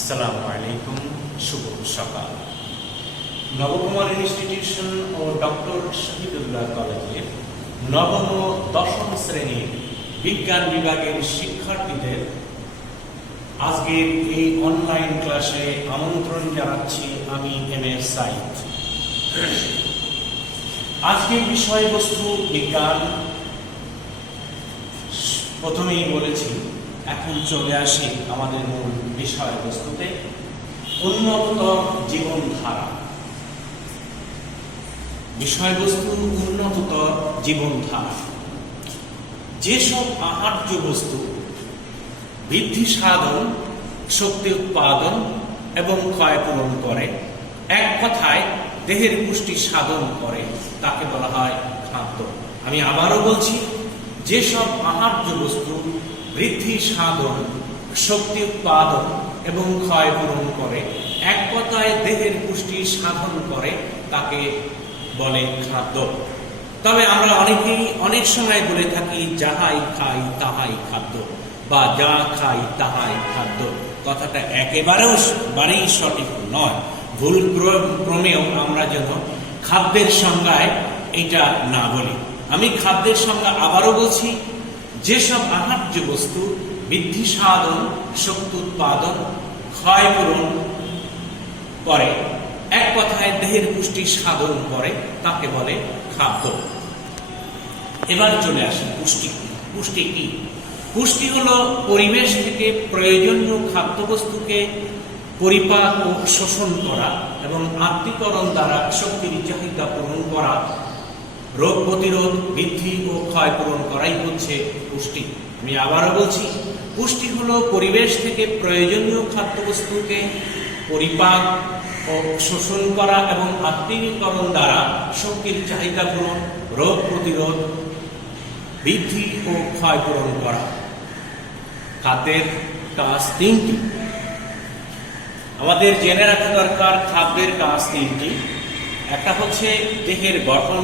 আসসালামু আলাইকুম, শুভ সকাল। নবকুমার ইনস্টিটিউশন ও ডক্টর শহীদুল্লাহ কলেজের নবম ও দশম শ্রেণীর বিজ্ঞান বিভাগের শিক্ষার্থীদের আজকের এই অনলাইন ক্লাসে আমন্ত্রণ জানাচ্ছি আমি এম.এ. সাইদ। আজকের বিষয়বস্তু বিজ্ঞান। প্রথমেই বলেছি, এখন চলে আসি আমাদের মূল বিষয়বস্তুতে। উন্নততর জীবনধারা। বিষয়বস্তু উন্নততর জীবনধারা। যেসব আহার্য বস্তু বৃদ্ধি সাধন, শক্তি উৎপাদন এবং ক্ষয়পূরণ করে, এক কথায় দেহের পুষ্টি সাধন করে, তাকে বলা হয় খাদ্য। আমি আবারও বলছি, যেসব আহার্য বস্তু বৃদ্ধি সাধন, শক্তি উৎপাদন এবং ক্ষয়পূরণ করে, এক কথায় দেহের পুষ্টি সাধন করে, তাকে বলে খাদ্য। তবে আমরা অনেকেই অনেক সময় বলে থাকি, যাহাই খাই তাহাই খাদ্য, বা যা খাই তাহাই খাদ্য। কথাটা একেবারেই সঠিক নয়। ভুল ক্রমেও আমরা যেন খাদ্যের সংজ্ঞায় এটা না বলি। আমি খাদ্যের সংজ্ঞা আবারও বলছি, যেসব আহার্য বস্তু বৃদ্ধি সাধন, শক্তি উৎপাদন, ক্ষয়পূরণ করে, এক কথায় দেহের পুষ্টি সাধন করে, তাকে বলে খাদ্য। এবার চলে আসে পুষ্টি। পুষ্টি কি? পুষ্টি হলো পরিবেশ থেকে প্রয়োজনীয় খাদ্যবস্তুকে পরিপাক ও শোষণ করা এবং আত্তীকরণ দ্বারা শক্তির চাহিদা পূরণ করা, রোগ প্রতিরোধ, বৃদ্ধি ও ক্ষয় পূরণ করাই হচ্ছে পুষ্টি। আমি আবারও বলছি, পুষ্টি হলো পরিবেশ থেকে প্রয়োজনীয় খাদ্যবস্তুকে পরিপাক ও শোষণ করা এবং আত্তীকরণ দ্বারা শক্তির চাহিদা পূরণ, রোগ প্রতিরোধ, বৃদ্ধি ও ক্ষয় পূরণ করা। খাদ্যের কাজ তিনটি। আমাদের জেনে রাখা দরকার, খাদ্যের কাজ তিনটি। একটা হচ্ছে দেহের গঠন,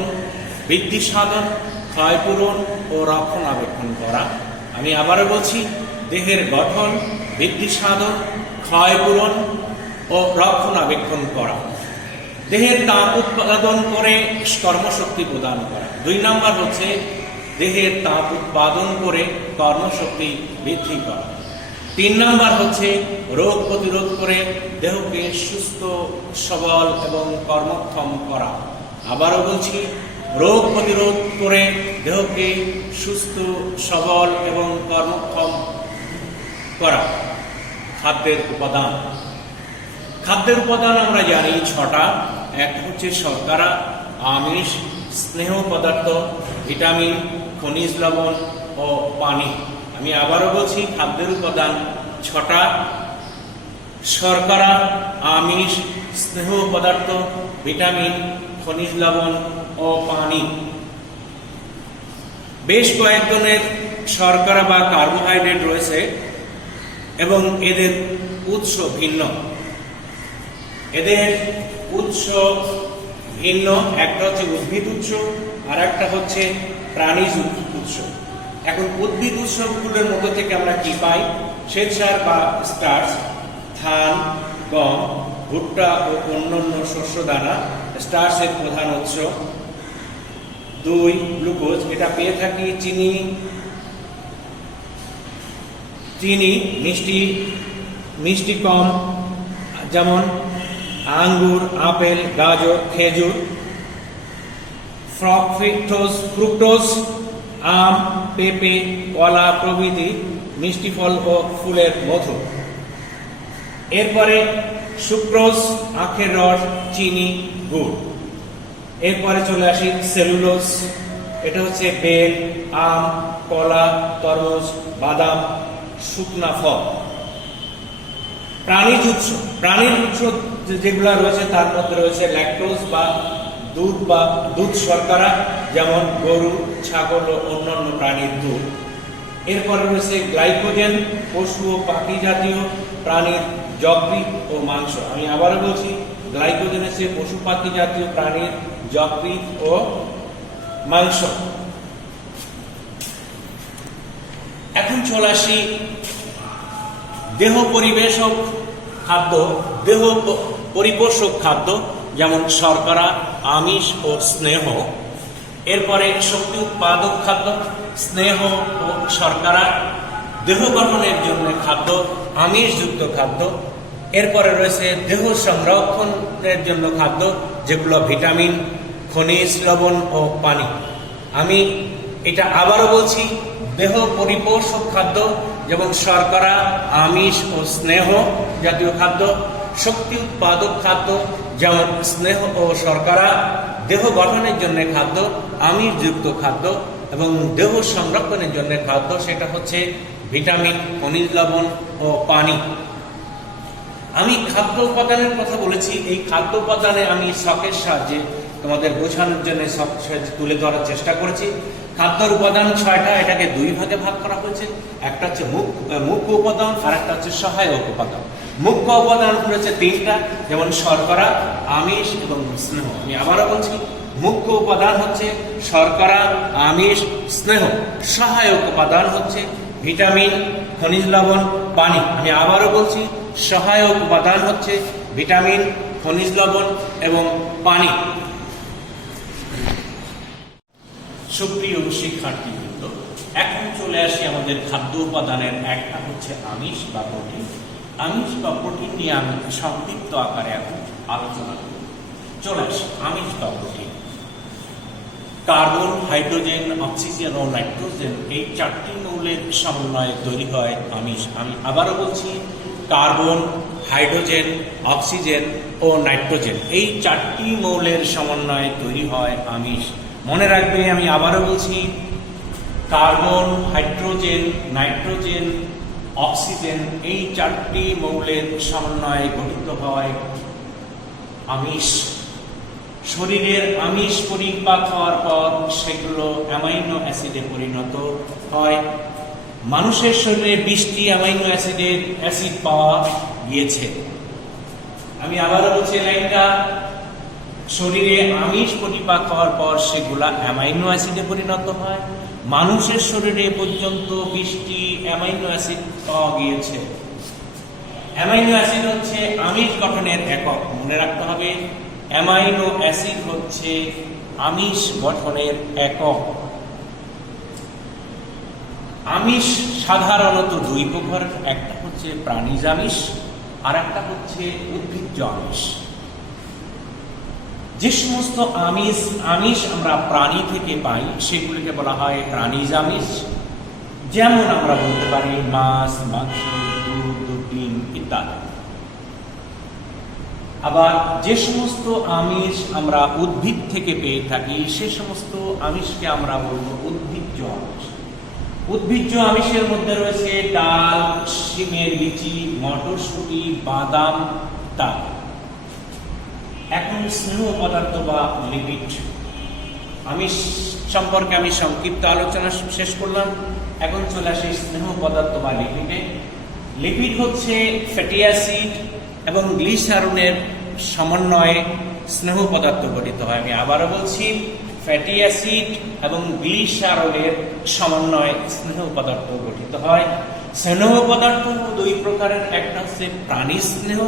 বৃদ্ধি সাধন, ক্ষয়পূরণ ও রক্ষণাবেক্ষণ করা। আমি আবারও বলছি, দেহের গঠন, বৃদ্ধি সাধন, ক্ষয়পূরণ ও রক্ষণাবেক্ষণ করা। দেহের তাপ উৎপাদন করে কর্মশক্তি প্রদান করা। 2 নম্বর হচ্ছে দেহের তাপ উৎপাদন করে কর্মশক্তি বৃদ্ধি করা। 3 নম্বর হচ্ছে রোগ প্রতিরোধ করে দেহকে সুস্থ, সবল এবং কর্মক্ষম করা। আবারও বলছি, রোগ প্রতিরোধ করে দেহকে সুস্থ, সবল এবং কর্মক্ষম করা। খাদ্যের উপাদান। খাদ্যের উপাদান আমরা জানি 6টা। একটা হচ্ছে শর্করা, আমিষ, স্নেহ পদার্থ, ভিটামিন, খনিজ লবণ ও পানি। আমি আবারও বলছি, খাদ্যের উপাদান 6টা। শর্করা, আমিষ, স্নেহ পদার্থ, ভিটামিন, খনিজ লবণ ও পানি। বেশ কয়েক ধরনের শর্করা বা কার্বোহাইড্রেট রয়েছে এবং এদের উৎস ভিন্ন। একটা হচ্ছে উদ্ভিদ উৎস, আর একটা হচ্ছে প্রাণীজ উৎস। এখন উদ্ভিদ উৎসগুলোর মধ্যে থেকে আমরা কি পাই? শ্বেতসার বা স্টার্চ, ধান, গম, ভুট্টা ও অন্যান্য শস্য দানা স্টার্চের প্রধান উৎস। 2 গ্লুকোজ, এটা পেয়ে থাকি চিনি, মিষ্টি কম, যেমন আঙ্গুর, আপেল, গাজর, খেজুর। ফ্রুক্টোজ, আম, পেঁপে, কলা প্রভৃতি মিষ্টি ফল ও ফুলের মধু। এরপরে সুক্রোজ, আখের রস, চিনি, গুড়। এরপরে চলে আসি সেলুলোজ, এটা হচ্ছে বেল, আম, কলা, তরমুজ, বাদাম, শুকনা ফল। প্রাণীর উৎস যেগুলো রয়েছে তার মধ্যে রয়েছে ল্যাকটোজ বা দুধ শর্করা, যেমন গরু, ছাগল ও অন্যান্য প্রাণীর দুধ। এরপরে রয়েছে গ্লাইকোজেন, পশু ও পাখি জাতীয় প্রাণীর যকৃৎ ও মাংস। আমি আবারও বলছি, গ্লাইকোজেন হচ্ছে পশু পাখি জাতীয় প্রাণীর যকৃৎ ও মাংস। এখন চলে আসি দেহ পরিবেশক খাদ্য দেহ পরিপোষক খাদ্য, যেমন শর্করা, আমিষ ও স্নেহ। এরপরে শক্তি উৎপাদক খাদ্য, স্নেহ ও শর্করা। দেহ গঠনের জন্য খাদ্য, আমিষযুক্ত খাদ্য। এরপরে রয়েছে দেহ সংরক্ষণের জন্য খাদ্য, যেগুলো ভিটামিন, খনিজ লবণ ও পানি। আমি এটা আবারও বলছি, দেহ পরিপোষক খাদ্য যেমন শর্করা, আমিষ ও স্নেহ জাতীয় খাদ্য। শক্তি উৎপাদক খাদ্য যেমন স্নেহ ও শর্করা। দেহ গঠনের জন্য খাদ্য, আমিষযুক্ত খাদ্য। এবং দেহ সংরক্ষণের জন্য খাদ্য, সেটা হচ্ছে ভিটামিন, খনিজ লবণ ও পানি। আমি খাদ্য উপাদানের কথা বলেছি। এই খাদ্য উপাদানে আমি ছকের সাহায্যে তোমাদের বোঝানোর জন্য ছক তুলে ধরার চেষ্টা করেছি। খাদ্যের উপাদান 6টা, এটাকে 2 ভাগে ভাগ করা হয়েছে। একটা হচ্ছে মুখ্য উপাদান, আর একটা হচ্ছে সহায়ক উপাদান। মুখ্য উপাদান রয়েছে 3টা, যেমন শর্করা, আমিষ এবং স্নেহ। আমি আবারও বলছি, মুখ্য উপাদান হচ্ছে শর্করা, আমিষ, স্নেহ। সহায়ক উপাদান হচ্ছে ভিটামিন, খনিজ লবণ, পানি। আমি আবারও বলছি, সহায়ক উপাদান হচ্ছে ভিটামিন, খনিজ লবণ এবং পানি। সুপ্রিয় শিক্ষার্থীবৃন্দ, এখন চলে আসি আমাদের খাদ্য উপাদানের। একটা হচ্ছে আমিষ বা প্রোটিন। আমিষ বা প্রোটিন নিয়ে আমি সংক্ষিপ্ত আকারে এখন আলোচনা করব। চলে আসি আমিষ বা প্রোটিন। কার্বন, হাইড্রোজেন, অক্সিজেন ও নাইট্রোজেন, এই 4টি মৌলের সমন্বয়ে তৈরি হয় আমিষ। আমি আবারও বলছি, কার্বন, হাইড্রোজেন, অক্সিজেন ও নাইট্রোজেন, এই 4টি মৌলের সমন্বয়ে তৈরি হয় আমিষ। মনে রাখবে, আমি আবারও বলছি, কার্বন, হাইড্রোজেন, নাইট্রোজেন, অক্সিজেন, এই 4টি মৌলের সমন্বয়ে গঠিত হয় আমিষ। শরীরের আমিষ পরিপাক হওয়ার পর সেগুলো অ্যামাইনো অ্যাসিডে পরিণত হয়। মানুষের শরীরে 20টি অ্যামাইনো অ্যাসিড পাওয়া গিয়েছে। আমি আবারও বলছি লাইনটা, শরীরে আমিষ পরিপাক হওয়ার পর সেগুলা অ্যামাইনো অ্যাসিডে পরিণত হয়। মানুষের শরীরে পর্যন্ত 20টি অ্যামাইনো অ্যাসিড পাওয়া গিয়েছে। অ্যামাইনো অ্যাসিড হচ্ছে আমিষ গঠনের একক। মনে রাখতে হবে, অ্যামাইনো অ্যাসিড হচ্ছে আমিষ গঠনের একক। আমিষ সাধারণত 2 প্রকার, একটা হচ্ছে প্রাণীজ আমিষ, আর একটা হচ্ছে উদ্ভিজ্জ আমিষ। যে সমস্ত আমিষ আমরা প্রাণী থেকে পাই সেগুলিকে বলা হয় প্রাণীজ আমিষ। যেমন আমরা বলতে পারি মাছ, মাংস, দুধ, ডিম ইত্যাদি। আবার যে সমস্ত আমিষ আমরা উদ্ভিদ থেকে পেয়ে থাকি সে সমস্ত আমিষকে আমরা বলবো উদ্ভিজ্জ আমিষ। উদ্ভিজ্জ আমিষের মধ্যে রয়েছে ডাল, শিমের বিচি, মটরশুঁটি, বাদাম ইত্যাদি। এখন স্নেহ পদার্থ বা লিপিড। আমিষ সম্পর্কে আমি সংক্ষিপ্ত আলোচনা শেষ করলাম। এখন চলে আসি স্নেহ পদার্থ বা লিপিডে। লিপিড হচ্ছে ফ্যাটি অ্যাসিড এবং গ্লিসারলের সমন্বয়ে স্নেহ পদার্থ গঠিত হয়। আমি আবারও বলছি, ফ্যাটি অ্যাসিড এবং গ্লিসারলের সমন্বয়ে স্নেহ পদার্থ গঠিত হয়। স্নেহ পদার্থ 2 প্রকারের, একটা হচ্ছে প্রাণী স্নেহ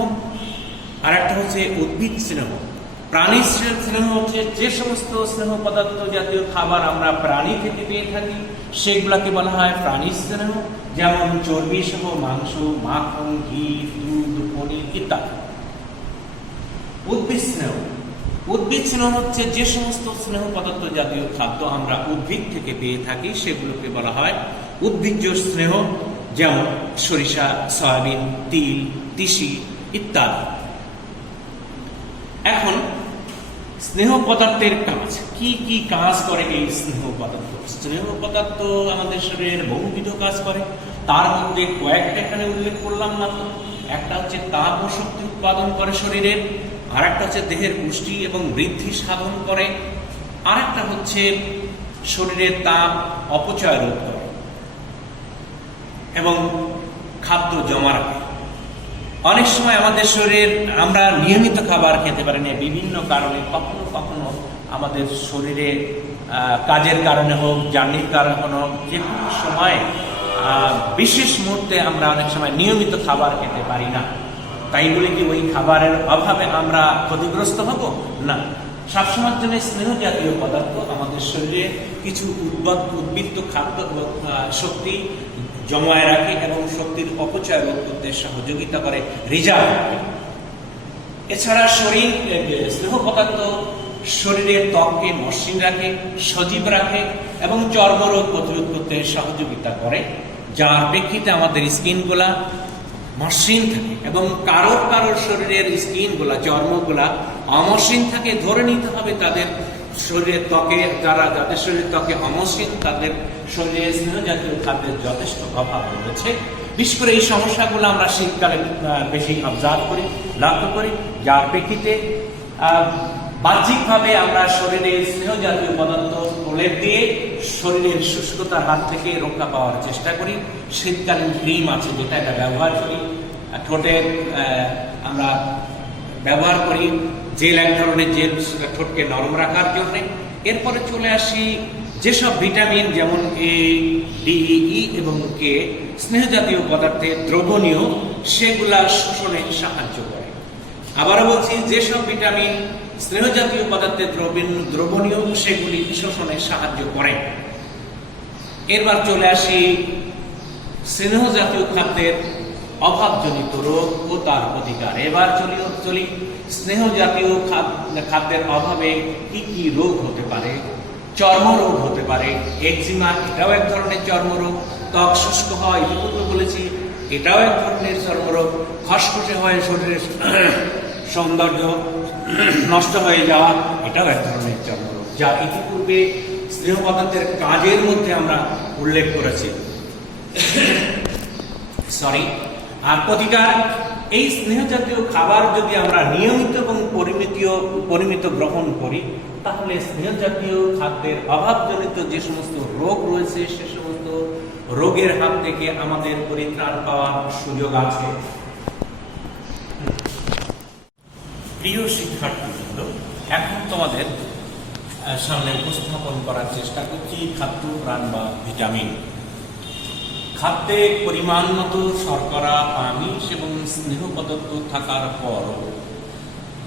আর একটা হচ্ছে উদ্ভিদ স্নেহ। প্রাণী স্নেহ হচ্ছে যে সমস্ত স্নেহ পদার্থ জাতীয় খাবার আমরা প্রাণী থেকে পেয়ে থাকি সেগুলোকে বলা হয় প্রাণী স্নেহ, যেমন চর্বি সহ মাংস, মাখন, ঘি, দুধ, পনির ইত্যাদি। উদ্ভিদ স্নেহ। উদ্ভিদ স্নেহ হচ্ছে যে সমস্ত স্নেহ পদার্থ জাতীয় খাদ্য আমরা উদ্ভিদ থেকে পেয়ে থাকি সেগুলোকে বলা হয় উদ্ভিজ্জ স্নেহ, যেমন সরিষা, সয়াবিন, তিল, তিসি ইত্যাদি। এখন স্নেহ পদার্থের কাজ, কি কি কাজ করে এই স্নেহ পদার্থ? স্নেহ পদার্থ আমাদের শরীরের বহুবিধ কাজ করে, তার মধ্যে কয়েকটা এখানে উল্লেখ করলাম মাত্র। একটা হচ্ছে তাপ ও শক্তি উৎপাদন করে শরীরের, আর একটা হচ্ছে দেহের পুষ্টি এবং বৃদ্ধি সাধন করে, আর একটা হচ্ছে শরীরের তাপ অপচয় রোধ করে এবং খাদ্য জমা রাখে। অনেক সময় আমাদের শরীর, আমরা নিয়মিত খাবার খেতে পারি না বিভিন্ন কারণে, কখনো কখনো আমাদের শরীরে কাজের কারণে হোক, জার্নির কারণে হোক, যে কোনো সময় বিশেষ মুহূর্তে আমরা অনেক সময় নিয়মিত খাবার খেতে পারি না। তাই বলে কি ওই খাবারের অভাবে আমরা ক্ষতিগ্রস্ত হব? না, সবসময়ের জন্য স্নেহ জাতীয় পদার্থ আমাদের শরীরে কিছু উদ্বৃত্ত খাদ্য শক্তি জমায় রাখে এবং শক্তির অপচয় রোধ করতে সহযোগিতা করে, রিজার্ভ করে। এছাড়া স্নেহ পদার্থ শরীরের ত্বককে মসৃণ রাখে, সজীব রাখে এবং চর্মরোগ প্রতিরোধ করতে সহযোগিতা করে, যার প্রেক্ষিতে আমাদের স্কিনগুলা মসৃণ থাকে এবং কারোর শরীরের স্কিনগুলা, চর্মগুলা অমসৃণ থাকে। ধরে নিতে হবে তাদের শরীরের ত্বকে, যাদের শরীরের ত্বকে অমসৃণ, তাদের শরীরে স্নেহ জাতীয় খাদ্যের যথেষ্ট অভাব রয়েছে। বিশেষ করে এই সমস্যাগুলো আমরা শীতকালে বেশি অবজার্ভ করি, লক্ষ্য করি, যার প্রেক্ষিতে বাহ্যিকভাবে আমরা শরীরে স্নেহ জাতীয় পদার্থ প্রলেপ দিয়ে শরীরের শুষ্কতার হাত থেকে রক্ষা পাওয়ার চেষ্টা করি। শীতকালীন ক্রিম আছে যেটা এটা ব্যবহার করি, ঠোঁটে আমরা ব্যবহার করি জেল, এক ধরনের জেল, ঠোঁটকে নরম রাখার জন্য। এরপরে চলে আসি যেসব ভিটামিন যেমন এ, ডি, ই এবং কে স্নেহ জাতীয় পদার্থে দ্রবণীয়, সেগুলা শোষণে সাহায্য করে। আবারও বলছি, যেসব ভিটামিন স্নেহ জাতীয় পদার্থে দ্রবণীয়, সেগুলি শোষণে সাহায্য করে। এরপর চলে আসি স্নেহ জাতীয় খাদ্যের অভাবজনিত রোগ ও তার প্রতিকার। এবার চলি স্নেহ জাতীয় খাদ্যের অভাবে কি কি রোগ হতে পারে। চর্মরোগ হতে পারে, একজিমা, এটাও এক ধরনের চর্মরোগ। ত্বক শুষ্ক হয়, ইতিপূর্বে বলেছি, এটাও এক ধরনের চর্মরোগ। খসখসে হয়, শরীরের সৌন্দর্য নষ্ট হয়ে যাওয়া, এটাও এক ধরনের চর্মরোগ, যা ইতিপূর্বে স্নেহ পদার্থের কাজের মধ্যে আমরা উল্লেখ করেছি। আর প্রতিকার, এই স্নেহ জাতীয় খাবার যদি আমরা নিয়মিত এবং পরিমিত গ্রহণ করি, তাহলে স্নেহ জাতীয় খাদ্যের অভাবজনিত যে সমস্ত রোগ রয়েছে, সে সমস্ত রোগের হাত থেকে আমাদের পরিত্রাণ পাওয়ার সুযোগ আছে। প্রিয় শিক্ষার্থীবৃন্দ, এখন তোমাদের সামনে উপস্থাপন করার চেষ্টা করছি খাদ্য প্রাণ বা ভিটামিন। খাদ্যে পরিমাণ মতো শর্করা, আমিষ এবং স্নেহ পদার্থ থাকার পরও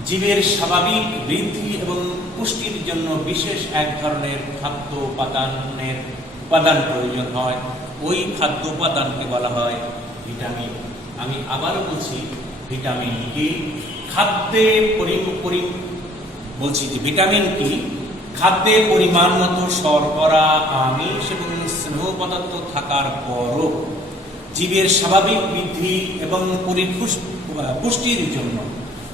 জীবের স্বাভাবিক বৃদ্ধি এবং পুষ্টির জন্য বিশেষ এক ধরনের খাদ্য উপাদান প্রয়োজন হয়। ওই খাদ্য উপাদানকে বলা হয় ভিটামিন। আমি আবারও বলছি, ভিটামিন কি? খাদ্যে বলছি যে ভিটামিন কি? খাদ্যে পরিমাণ মতো শর্করা, আমিষ এবং স্নেহ পদার্থ থাকার পরও জীবের স্বাভাবিক বৃদ্ধি এবং পুষ্টির জন্য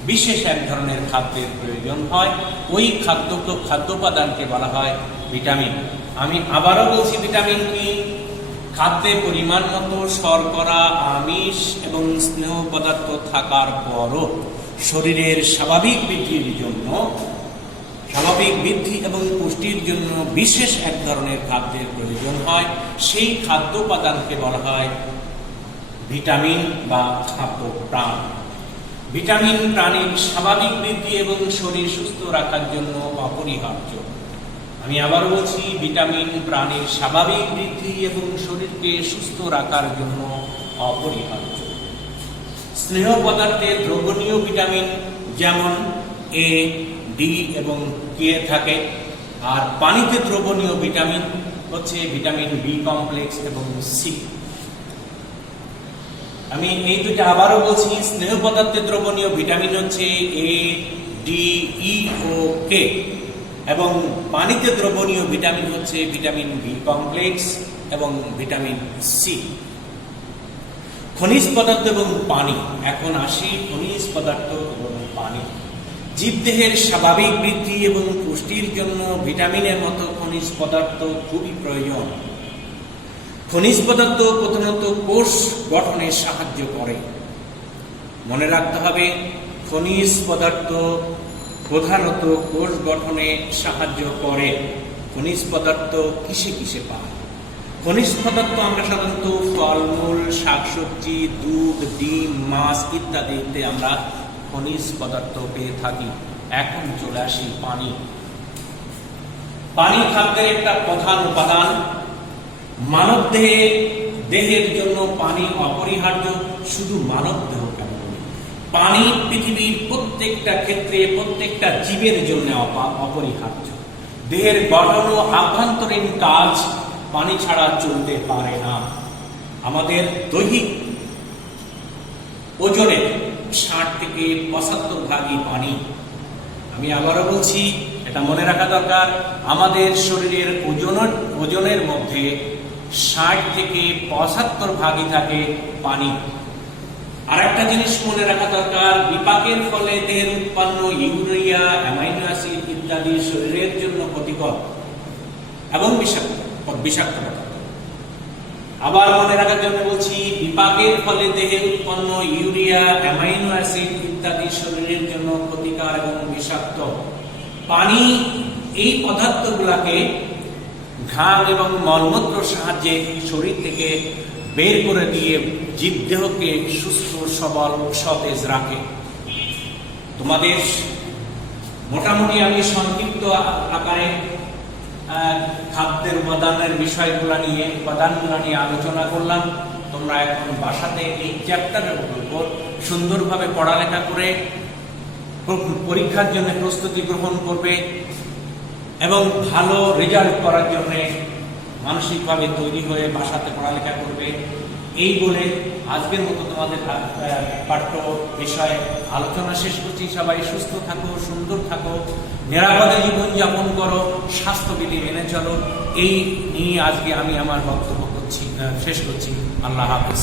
বিশেষ এক ধরনের খাদ্যের প্রয়োজন হয়। ওই খাদ্য উপাদানকে বলা হয় ভিটামিন। আমি আবারও বলছি, ভিটামিন কি? খাদ্যে পরিমাণ মতো শর্করা, আমিষ এবং স্নেহ পদার্থ থাকার পরও শরীরের স্বাভাবিক বৃদ্ধি এবং পুষ্টির জন্য বিশেষ এক ধরনের খাদ্যের প্রয়োজন হয়। সেই খাদ্য উপাদানকে বলা হয় ভিটামিন বা খাদ্য প্রাণ। ভিটামিন প্রাণীর স্বাভাবিক বৃদ্ধি এবং শরীর সুস্থ রাখার জন্য অপরিহার্য। আমি আবার বলছি, ভিটামিন প্রাণীর স্বাভাবিক বৃদ্ধি এবং শরীরকে সুস্থ রাখার জন্য অপরিহার্য। স্নেহ পদার্থে দ্রবণীয় ভিটামিন যেমন এ, ডি এবং কে থাকে। আর পানিতে দ্রবণীয় ভিটামিন হচ্ছে ভিটামিন বি কমপ্লেক্স এবং সি। আমি এই দুটো আবারও বলছি, স্নেহ পদার্থে দ্রবণীয় ভিটামিন হচ্ছে এ, ডি, ই ও কে এবং পানিতে দ্রবণীয় ভিটামিন হচ্ছে ভিটামিন বি কমপ্লেক্স এবং ভিটামিন সি। খনিজ পদার্থ এবং পানি। এখন আসি খনিজ পদার্থ এবং পানি। জীবদেহের স্বাভাবিক বৃদ্ধি এবং পুষ্টির জন্য ভিটামিনের মতো খনিজ পদার্থ খুবই প্রয়োজন। খনিজ পদার্থ প্রধানত কোষ গঠনে সাহায্য করে। মনে রাখতে হবে, খনিজ পদার্থ প্রধানত কোষ গঠনে সাহায্য করে। খনিজ পদার্থ কিসে পায়? খনিজ পদার্থ আমরা সাধারণত ফলমূল, শাকসবজি, দুধ, ডিম, মাছ ইত্যাদিতে আমরা খনিজ পদার্থ পেয়ে থাকি। এখন চলে আসি পানি। পানি খাদ্যের একটা প্রধান উপাদান। মানব দেহের জন্য পানি অপরিহার্য। শুধু মানব দেহ কেন, পানি পৃথিবীর প্রত্যেকটা ক্ষেত্রে প্রত্যেকটা জীবের জন্য অপরিহার্য। দেহের গঠন ও আভ্যন্তরীণ কাজ পানি ছাড়া চলতে পারে না। আমাদের দৈহিক ওজনের 60 থেকে 75 ভাগই পানি। আমি আবারও বলছি, এটা মনে রাখা দরকার, আমাদের শরীরের ওজনের মধ্যে 60 থেকে 75 ভাগই থাকে পানি। আর একটা জিনিস মনে রাখা দরকার, বিপাকের ফলে দেহের উৎপন্ন ইউরিয়া, অ্যামাইনো অ্যাসিড ইত্যাদি শরীরের জন্য ক্ষতিকর এবং বিষাক্ত পদার্থ। আবার মনে রাখার জন্য বলছি, বিপাকের ফলে দেহে উৎপন্ন ইউরিয়া, অ্যামাইনো অ্যাসিড ইত্যাদি শরীরের জন্য ক্ষতিকর এবং বিষাক্ত। পানি এই পদার্থগুলোকে ঘাম এবং মলমূত্র সাহায্যে শরীর থেকে বের করে দিয়ে জীবদেহকে সুস্থ সবল সতেজ রাখে। তোমাদের মোটামুটি আমি সংক্ষিপ্ত আকারে খাদ্যের উপাদানগুলো নিয়ে আলোচনা করলাম। তোমরা এখন বাসাতে এই চ্যাপ্টারের উপর সুন্দরভাবে পড়ালেখা করে পরীক্ষার জন্য প্রস্তুতি গ্রহণ করবে এবং ভালো রেজাল্ট করার জন্য মানসিকভাবে তৈরি হয়ে বাসাতে পড়ালেখা করবে। এই বলে আজকের মতো তোমাদের পাঠ্য বিষয়ে আলোচনা শেষ করছি। সবাই সুস্থ থাকো, সুন্দর থাকো, নিরাপদে জীবনযাপন করো, স্বাস্থ্যবিধি মেনে চলো। এই নিয়ে আজকে আমি আমার বক্তব্য শেষ করছি। আল্লাহ হাফেজ।